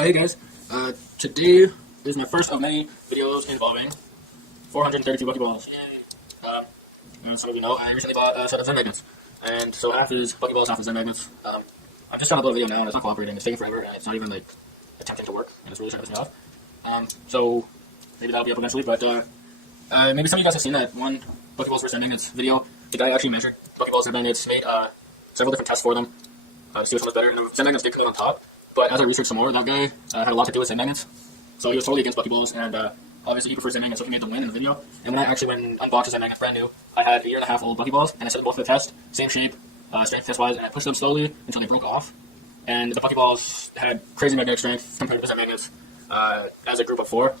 Hey guys, today is my first of many videos involving 432 Buckyballs. Yay! As some of you know, I recently bought a set of Zen magnets, and so half is Buckyballs, half is Zen magnets. I'm just trying to upload a video now, and it's not cooperating. It's taking forever, and it's not even like attempting to work, and it's really trying to piss me off. So maybe that'll be up eventually, but maybe some of you guys have seen that one Buckyballs versus Zen magnets video. The guy actually measured Buckyballs and Zen magnets, made several different tests for them to see which one was better. And the Zen magnets did come out on top. But as I researched some more, that guy had a lot to do with Zen magnets. So he was totally against Buckyballs, and obviously he prefers Zen magnets, so he made them win in the video. And when I actually went and unboxed Zen magnets brand new, I had 1.5 year old Buckyballs, and I set them both to the test, same shape, strength test-wise, and I pushed them slowly until they broke off. And the Buckyballs had crazy magnetic strength compared to Zen magnets as a group of 4.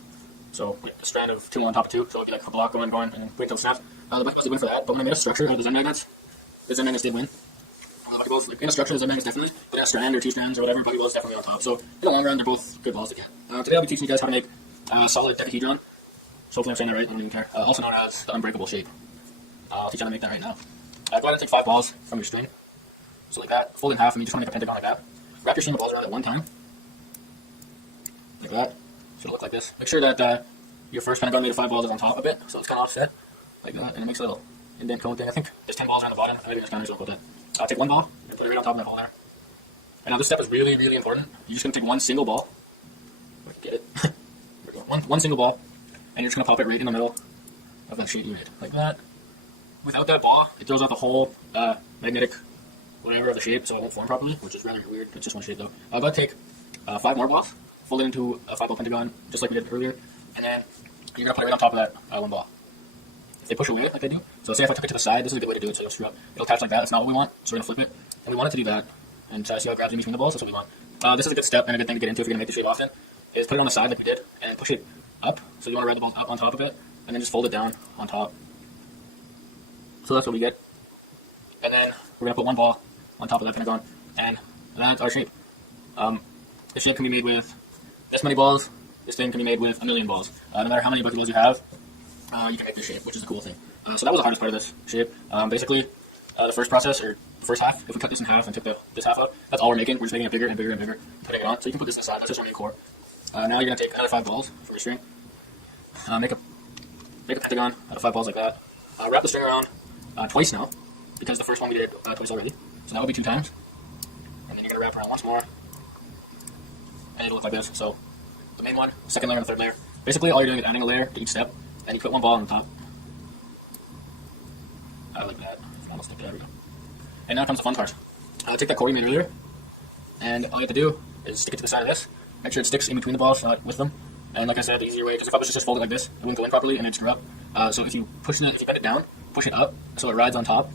So like a strand of 2 on top of 2, so it would be like a block going, and wait until it snaps. The Buckyballs did win for that, but when I made a structure out of the Zen magnets did win. Buckyballs, like in a structure, Zen magnets definitely, but in a strand or 2 strands or whatever, Buckyballs definitely on top. So in the long run, they're both good balls to get. Today I'll be teaching you guys how to make solid Decahedron. So hopefully I'm saying that right, I don't even care. Also known as the unbreakable shape. I'll teach you how to make that right now. Go ahead and take 5 balls from your string. So like that, fold in half, and you just want to make a pentagon like that. Wrap your string of balls around at one time. Like that. So it'll look like this. Make sure that your first pentagon made of 5 balls is on top a bit, so it's kind of offset. Like that, and it makes a little indent cone thing. I think there's 10 balls around the bottom. Maybe there's counters, so I'll put that. I'll take 1 ball and put it right on top of that hole there. And now this step is really, really important. You're just going to take 1 single ball. Get it? one single ball, and you're just going to pop it right in the middle of that shape you made. Like that. Without that ball, it throws out the whole magnetic whatever of the shape, so it won't form properly, which is rather weird. It's just one shape though. I'm going to take 5 more balls, fold it into a 5-ball pentagon, just like we did earlier, and then you're going to put it right on top of that 1 ball. If they push away like they do, so say if I took it to the side, this is a good way to do it so you don't screw up. It'll attach like that, that's not what we want, so we're going to flip it, and we want it to do that, and try to see how it grabs in between the balls, that's what we want. This is a good step and a good thing to get into if you're going to make this shape often, is put it on the side like we did, and push it up, so you want to ride the balls up on top of it, and then just fold it down on top. So that's what we get. And then we're going to put 1 ball on top of that pentagon, and that's our shape. This shape can be made with this many balls, this thing can be made with 1,000,000 balls. No matter how many Buckyballs you have, you can make this shape, which is a cool thing. So that was the hardest part of this shape. Basically, the first process, or the first half, if we cut this in half and took this half out, that's all we're making. We're just making it bigger and bigger and bigger, putting it on. So you can put this inside, that's just our main core. Now you're going to take another 5 balls from your string, make a pentagon out of 5 balls like that. Wrap the string around twice now, because the first one we did twice already. So that would be 2 times. And then you're going to wrap around once more, and it'll look like this. So the main one, second layer, and the 3rd layer. Basically, all you're doing is adding a layer to each step, and you put 1 ball on the top. I like that. It's almost stick. There we go. And now comes the fun part. Take that core you made earlier, and all you have to do is stick it to the side of this. Make sure it sticks in between the balls, not with them. And like I said, the easier way, because if I was just fold it like this, it wouldn't go in properly and it'd screw up. So if you bend it down, push it up so it rides on top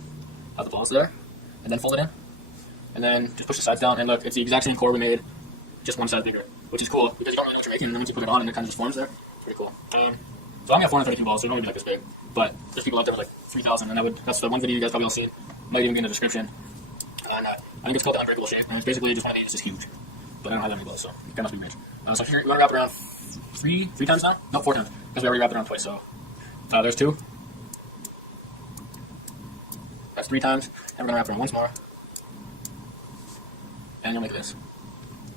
of the balls there, and then fold it in. And then just push the sides down, and look, it's the exact same core we made, just one side bigger, which is cool because you don't really know what you're making, and then once you put it on, and it kind of just forms there. It's pretty cool. So I'm at 432 balls, so it don't even be like this big, but there's people out there with like 3,000, and that's the one video you guys probably all seen. Might even be in the description. And I think it's called the unbreakable shape, and it's basically just one of these, it's just huge. But I don't have that many balls, so it must be rich. So here we want to wrap it around 3 times now? No, 4 times, because we already wrapped it around twice. So there's 2. That's 3 times, and we're gonna wrap it around once more. And you'll make this.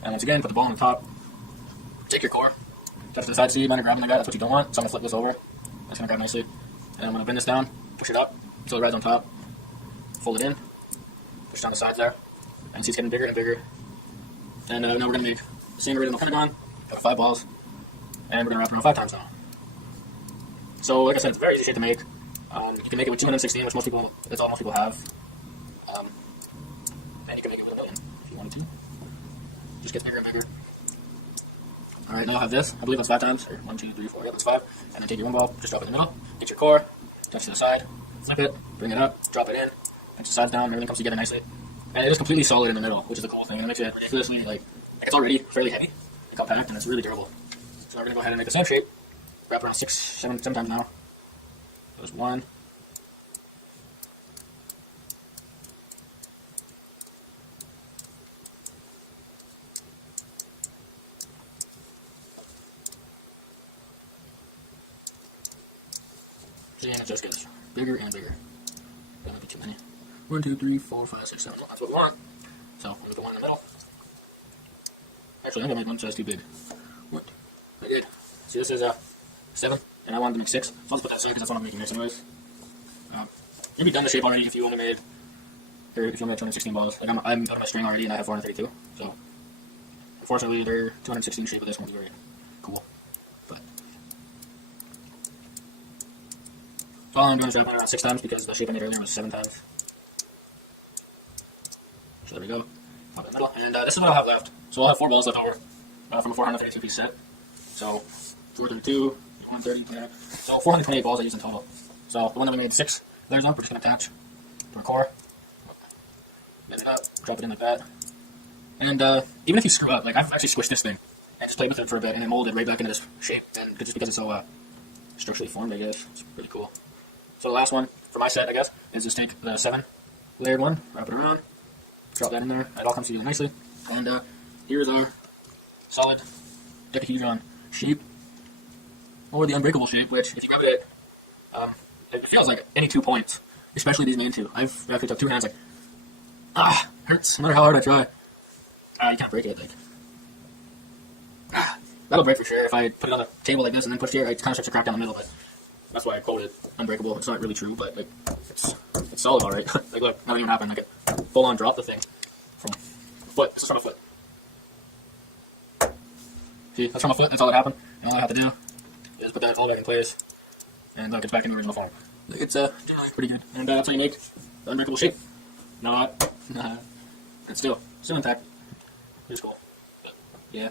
And once again, put the ball on the top. Take your core. Touch to the side. See, you might have grabbing like that. That's what you don't want. So I'm gonna flip this over. That's gonna grab nicely. And I'm gonna bend this down, push it up until it rides on top. Fold it in. Push down the sides there. And see it's getting bigger and bigger. And now we're gonna make the same original pentagon. Got 5 balls. And we're gonna wrap it around 5 times now. So like I said, it's a very easy shape to make. You can make it with 216, which that's all most people have. Then you can make it with 1,000,000 if you wanted to. Just gets bigger and bigger. Alright, now I have this. I believe that's 5 times. Or 1, 2, 3, 4. Yep, that's 5. And then take your 1 ball, just drop it in the middle. Get your core, touch to the side, flip it, bring it up, drop it in, touch the sides down, everything comes together nicely. And it is completely solid in the middle, which is a cool thing. And it makes it ridiculously, like it's already fairly heavy and compact, and it's really durable. So we're going to go ahead and make the same shape. Wrap around 6, 7 times now. There's 1. And it just gets bigger and bigger. Don't have to be too many. 1, 2, 3, 4, 5, 6, 7. Well, that's what we want. So we'll put the one in the middle. Actually, I think I made one size too big. What? I did. See, this is 7, and I wanted to make 6. So I'll just put that aside because that's what I'm making next anyways. You'll be done the shape already if you only made, or if you only made 216 balls. Like I'm out of my string already, and I have 432. So unfortunately, their 216 shape of this one's very cool. But so all I'm doing is wrapping around 6 times because the shape I made earlier was 7 times. So there we go. Pop it in the middle, and this is what I'll have left. So I'll have 4 balls left over from a 432 piece set. So 432, 130, yeah. So 428 balls I used in total. So the one that we made 6 layers on, we're just going to attach to our core. Get it up, drop it in like that. And even if you screw up, like I've actually squished this thing and just played with it for a bit, and it molded right back into this shape. And just because it's so structurally formed, I guess it's pretty cool. So the last one for my set, I guess, is just take the 7 layered one, wrap it around, drop that in there. It all comes together nicely. And here's our solid Decahedron shape, or the unbreakable shape, which if you grab it, it feels like any 2 points, especially these main 2. I've actually took 2 hands, like, hurts no matter how hard I try. You can't break it, like, that'll break for sure. If I put it on a table like this and then push it here, it kind of starts to crack down the middle, but that's why I called it unbreakable. It's not really true, but like, it's solid alright. Like, look, nothing even happened. Like, it full on dropped the thing from a foot. This is from a foot. See, that's from a foot. That's all that happened. And all I have to do is put that all back in place, and look, it's back in the original form. Like, it's pretty good. And that's how you make the unbreakable shape. Not, and still intact. It's cool. But, yeah.